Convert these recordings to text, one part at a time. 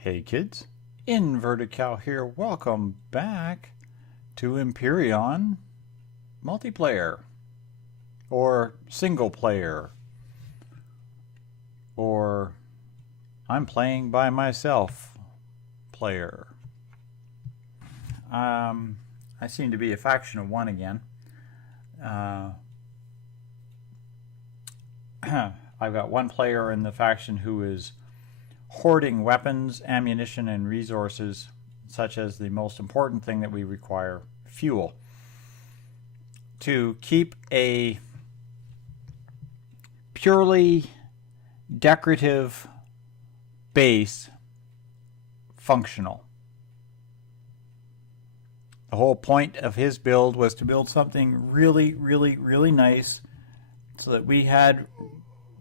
Hey kids, Inverted Cow here. Welcome back to Empyrion Multiplayer, or Single Player, or I'm Playing by Myself Player. I seem to be a faction of one again. I've got one player in the faction who is hoarding weapons, ammunition, and resources, such as the most important thing that we require, fuel, to keep a purely decorative base functional. The whole point of his build was to build something really, really, really nice so that we had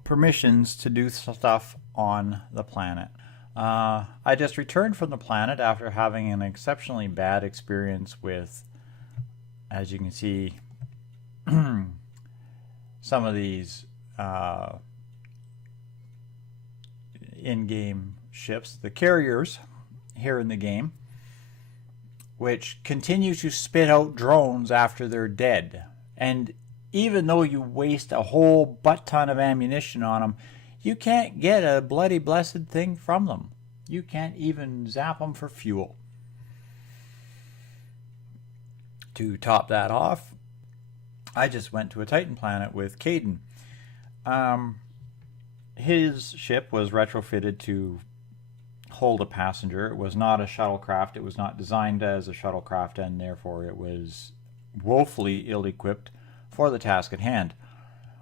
permissions to do stuff on the planet. I just returned from the planet after having an exceptionally bad experience with, as you can see, some of these in-game ships, the carriers here in the game, which continue to spit out drones after they're dead. And even though you waste a whole butt ton of ammunition on them, you can't get a bloody blessed thing from them. You can't even zap them for fuel. To top that off, I just went to a Titan planet with Caden. His ship was retrofitted to hold a passenger. It was not a shuttlecraft. It was not designed as a shuttlecraft, and therefore it was woefully ill-equipped for the task at hand.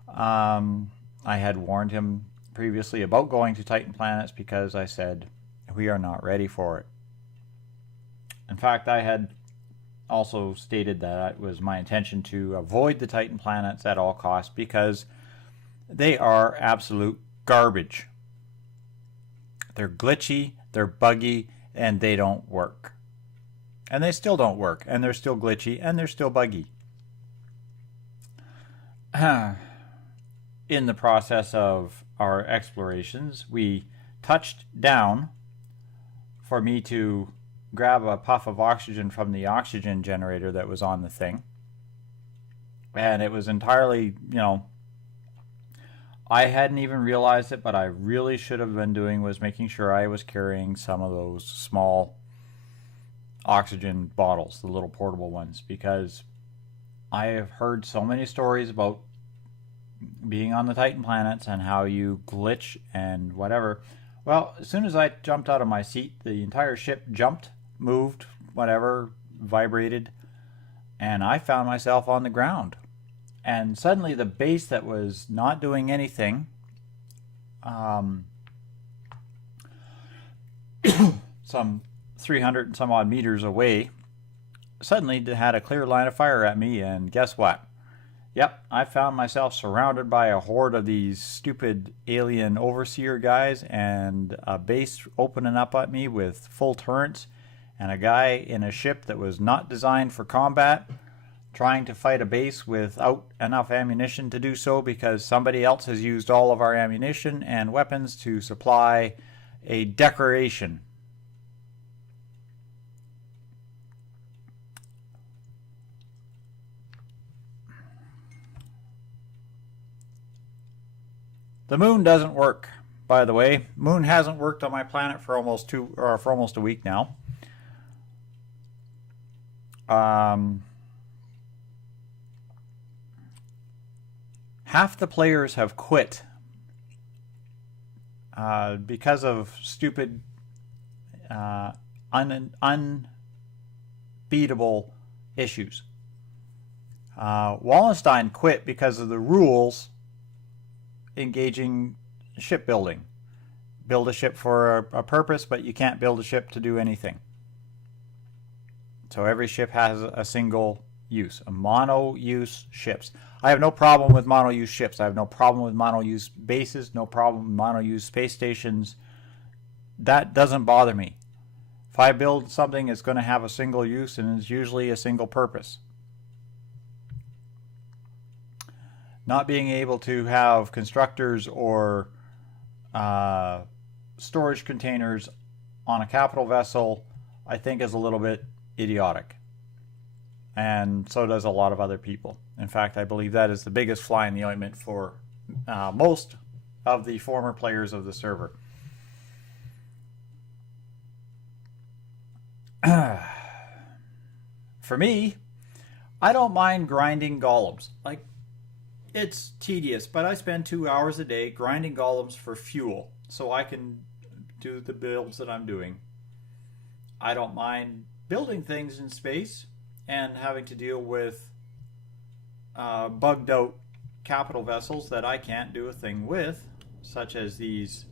I had warned him previously about going to Titan planets because I said we are not ready for it. In fact, I had also stated that it was my intention to avoid the Titan planets at all costs because they are absolute garbage. They're glitchy, they're buggy, and they don't work. And they still don't work, and they're still glitchy, and they're still buggy. In the process of our explorations, we touched down for me to grab a puff of oxygen from the oxygen generator that was on the thing. And it was entirely, I hadn't even realized it, but I really should have been doing was making sure I was carrying some of those small oxygen bottles, the little portable ones, because I have heard so many stories about being on the Titan planets and how you glitch and whatever. Well, as soon as I jumped out of my seat, the entire ship jumped, moved, whatever, vibrated, and I found myself on the ground. And suddenly the base that was not doing anything, some 300 and some odd meters away, suddenly had a clear line of fire at me, and guess what? Yep, I found myself surrounded by a horde of these stupid alien overseer guys, and a base opening up at me with full turrets, and a guy in a ship that was not designed for combat trying to fight a base without enough ammunition to do so because somebody else has used all of our ammunition and weapons to supply a decoration. The moon doesn't work, by the way. Moon hasn't worked on my planet for almost a week now. Half the players have quit because of stupid, unbeatable issues. Wallenstein quit because of the rules engaging shipbuilding. Build a ship for a purpose, but you can't build a ship to do anything. So every ship has a single use, a mono-use ships. I have no problem with mono-use ships. I have no problem with mono-use bases, no problem with mono-use space stations. That doesn't bother me. If I build something, it's going to have a single use, and it's usually a single purpose. Not being able to have constructors or storage containers on a capital vessel, I think is a little bit idiotic. And so does a lot of other people. In fact, I believe that is the biggest fly in the ointment for most of the former players of the server. For me, I don't mind grinding golems. Like, it's tedious, but I spend 2 hours a day grinding golems for fuel so I can do the builds that I'm doing. I don't mind building things in space and having to deal with bugged out capital vessels that I can't do a thing with, such as these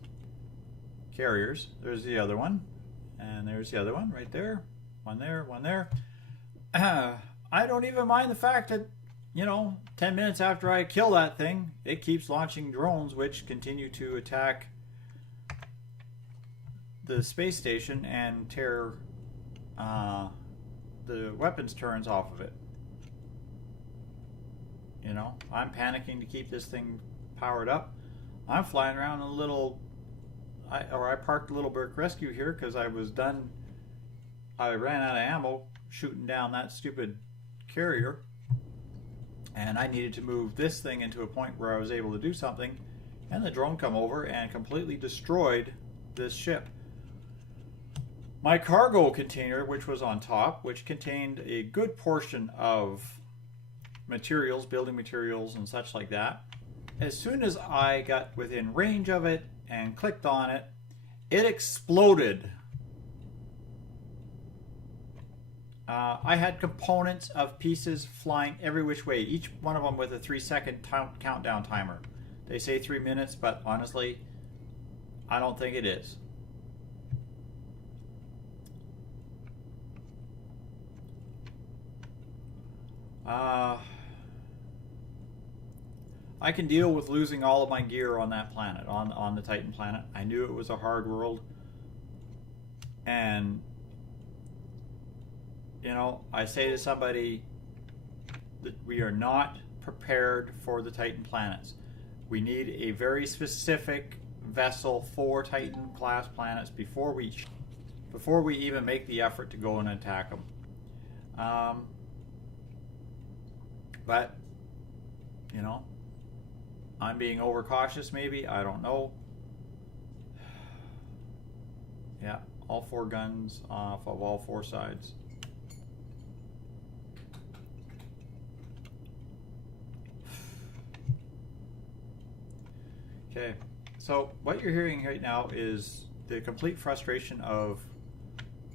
carriers. There's the other one, and there's the other one right there. One there, one there. I don't even mind the fact that, 10 minutes after I kill that thing, it keeps launching drones which continue to attack the space station and tear the weapons turrets off of it. I'm panicking to keep this thing powered up. I'm flying around in a little... I parked a little Burke Rescue here because I was done. I ran out of ammo shooting down that stupid carrier. And I needed to move this thing into a point where I was able to do something. And the drone come over and completely destroyed this ship. My cargo container, which was on top, which contained a good portion of materials, building materials and such like that. As soon as I got within range of it and clicked on it, it exploded. I had components of pieces flying every which way, each one of them with a 3-second countdown timer. They say 3 minutes, but honestly, I don't think it is. I can deal with losing all of my gear on that planet, on the Titan planet. I knew it was a hard world. And, I say to somebody that we are not prepared for the Titan planets. We need a very specific vessel for Titan class planets before we even make the effort to go and attack them. But, I'm being overcautious maybe, I don't know. Yeah, all 4 guns off of all 4 sides. Okay, so what you're hearing right now is the complete frustration of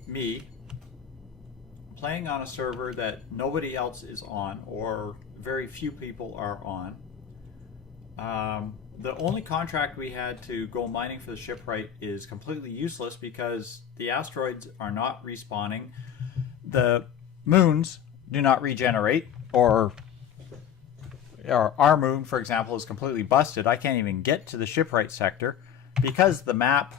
me playing on a server that nobody else is on, or very few people are on. The only contract we had to go mining for the shipwright is completely useless because the asteroids are not respawning. The moons do not regenerate, or our moon, for example, is completely busted. I can't even get to the shipwright sector because the map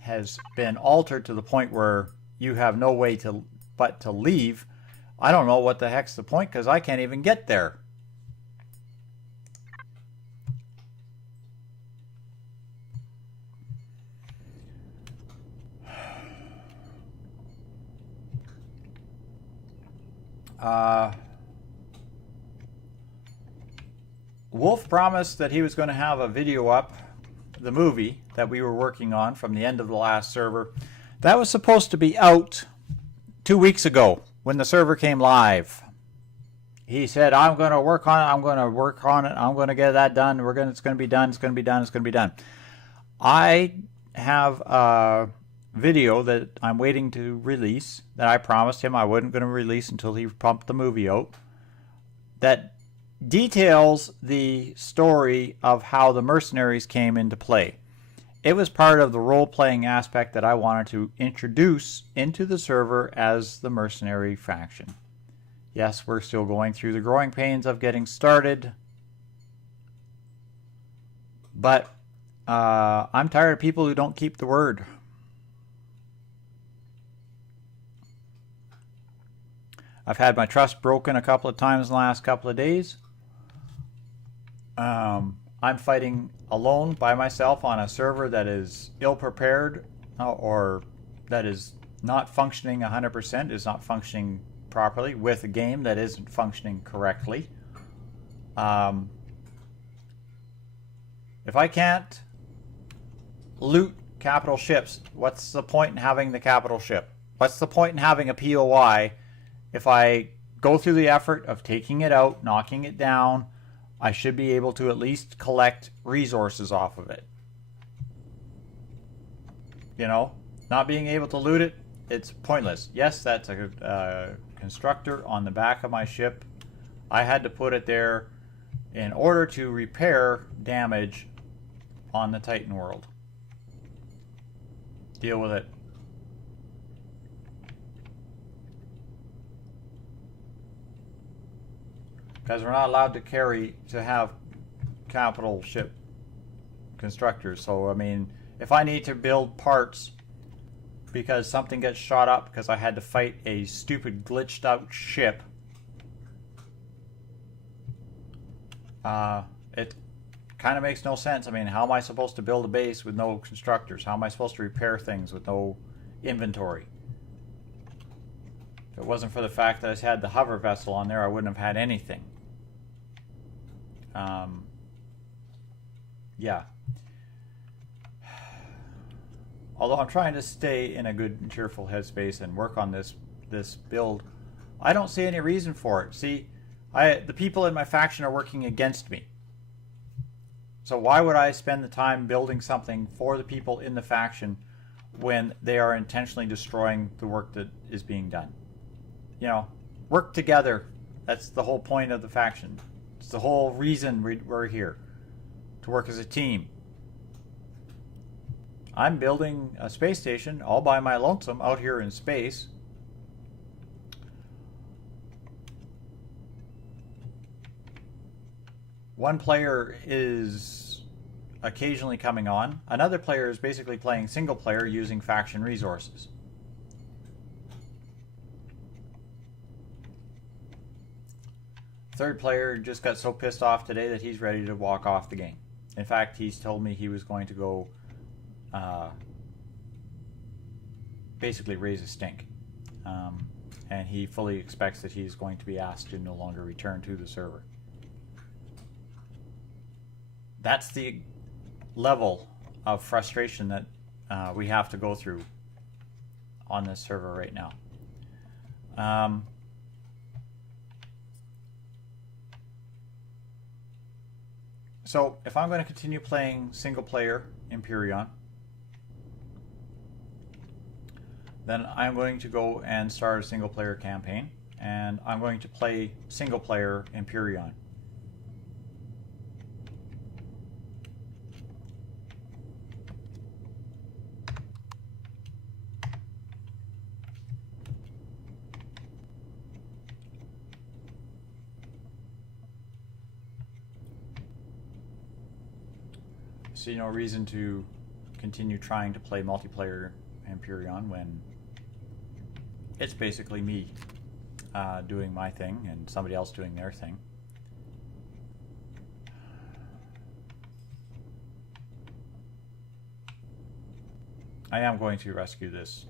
has been altered to the point where you have no way but to leave. I don't know what the heck's the point because I can't even get there. Wolf promised that he was going to have a video up, the movie that we were working on from the end of the last server. That was supposed to be out 2 weeks ago when the server came live. He said, I'm going to work on it, I'm going to work on it, I'm going to get that done, it's going to be done, it's going to be done, it's going to be done. I have a video that I'm waiting to release that I promised him I wasn't going to release until he pumped the movie out, that details the story of how the mercenaries came into play. It was part of the role-playing aspect that I wanted to introduce into the server as the mercenary faction. Yes, we're still going through the growing pains of getting started, but I'm tired of people who don't keep the word. I've had my trust broken a couple of times in the last couple of days. I'm fighting alone by myself on a server that is ill-prepared, or that is not functioning 100%, is not functioning properly, with a game that isn't functioning correctly. If I can't loot capital ships, what's the point in having the capital ship? What's the point in having a POI if I go through the effort of taking it out, knocking it down? I should be able to at least collect resources off of it. You know, not being able to loot it, it's pointless. Yes, that's a constructor on the back of my ship. I had to put it there in order to repair damage on the Titan world. Deal with it. Because we're not allowed to have capital ship constructors. So, I mean, if I need to build parts because something gets shot up because I had to fight a stupid glitched out ship, it kind of makes no sense. I mean, how am I supposed to build a base with no constructors? How am I supposed to repair things with no inventory? If it wasn't for the fact that I had the hover vessel on there, I wouldn't have had anything. Yeah. Although I'm trying to stay in a good and cheerful headspace and work on this build, I don't see any reason for it. See, the people in my faction are working against me. So why would I spend the time building something for the people in the faction when they are intentionally destroying the work that is being done? You know, work together. That's the whole point of the faction. It's the whole reason we're here, to work as a team. I'm building a space station all by my lonesome out here in space. One player is occasionally coming on. Another player is basically playing single player using faction resources. Third player just got so pissed off today that he's ready to walk off the game. In fact, he's told me he was going to go basically raise a stink. And he fully expects that he's going to be asked to no longer return to the server. That's the level of frustration that we have to go through on this server right now. So if I'm going to continue playing single player Empyrion, then I'm going to go and start a single player campaign, and I'm going to play single player Empyrion. See no reason to continue trying to play multiplayer Empyrion when it's basically me doing my thing and somebody else doing their thing. I am going to rescue this.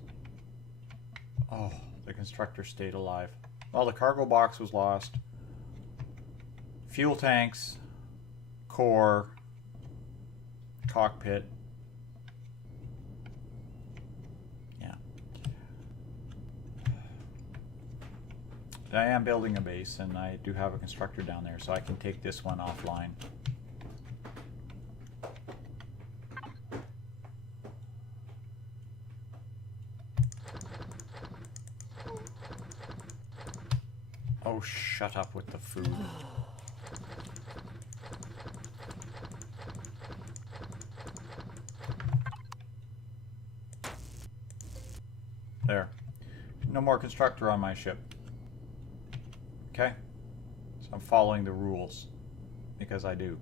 Oh, the constructor stayed alive. Well, the cargo box was lost. Fuel tanks, core, cockpit. Yeah. I am building a base, and I do have a constructor down there, so I can take this one offline. Oh, shut up with the food. There. No more constructor on my ship. Okay? So I'm following the rules. Because I do.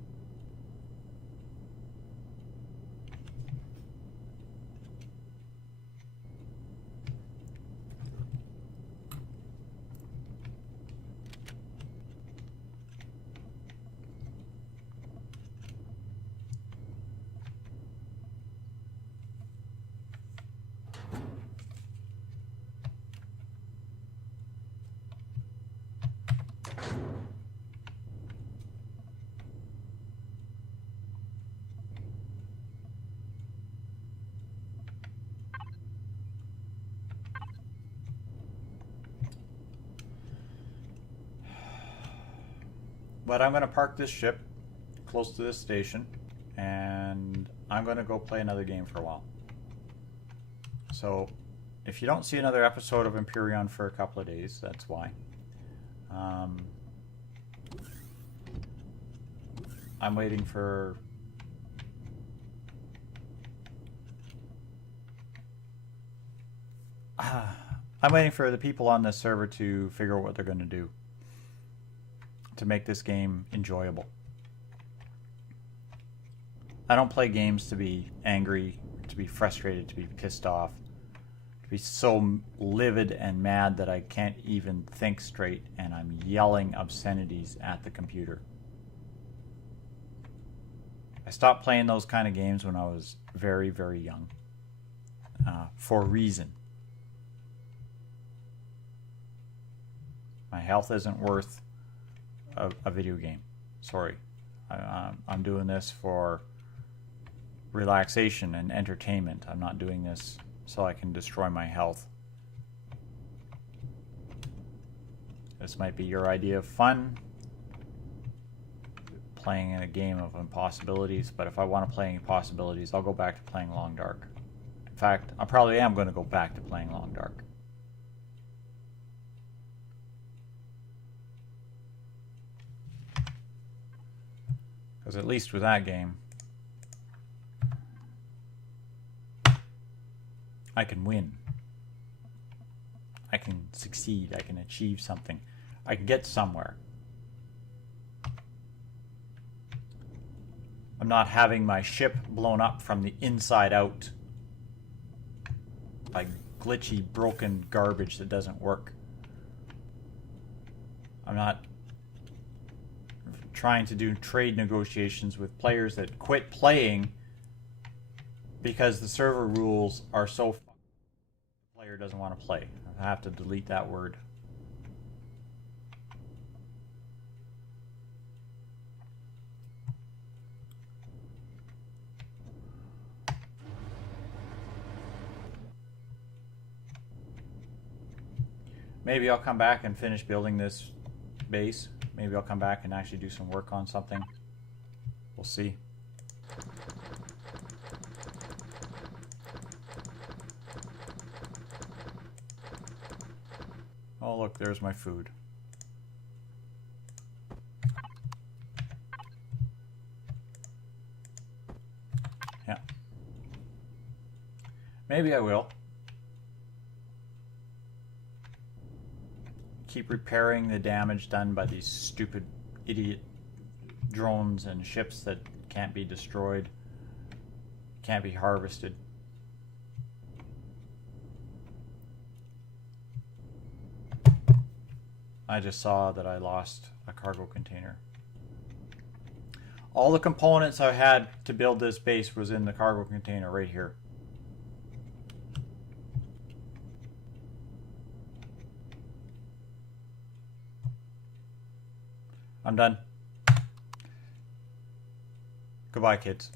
But I'm going to park this ship close to this station, and I'm going to go play another game for a while. So if you don't see another episode of Empyrion for a couple of days, that's why. I'm waiting for... I'm waiting for the people on this server to figure out what they're going to do to make this game enjoyable. I don't play games to be angry, to be frustrated, to be pissed off, to be so livid and mad that I can't even think straight and I'm yelling obscenities at the computer. I stopped playing those kind of games when I was very, very young. For a reason. My health isn't worth a video game. Sorry. I'm doing this for relaxation and entertainment. I'm not doing this so I can destroy my health. This might be your idea of fun, playing in a game of impossibilities, but if I want to play impossibilities, I'll go back to playing Long Dark. In fact, I probably am going to go back to playing Long Dark. Because at least with that game, I can win. I can succeed. I can achieve something. I can get somewhere. I'm not having my ship blown up from the inside out by glitchy, broken garbage that doesn't work. I'm not trying to do trade negotiations with players that quit playing because the server rules are so fucked the player doesn't want to play. I have to delete that word. Maybe I'll come back and finish building this base. Maybe I'll come back and actually do some work on something. We'll see. Oh, look, there's my food. Yeah. Maybe I will. Keep repairing the damage done by these stupid idiot drones and ships that can't be destroyed, can't be harvested. I just saw that I lost a cargo container. All the components I had to build this base was in the cargo container right here. I'm done. Goodbye, kids.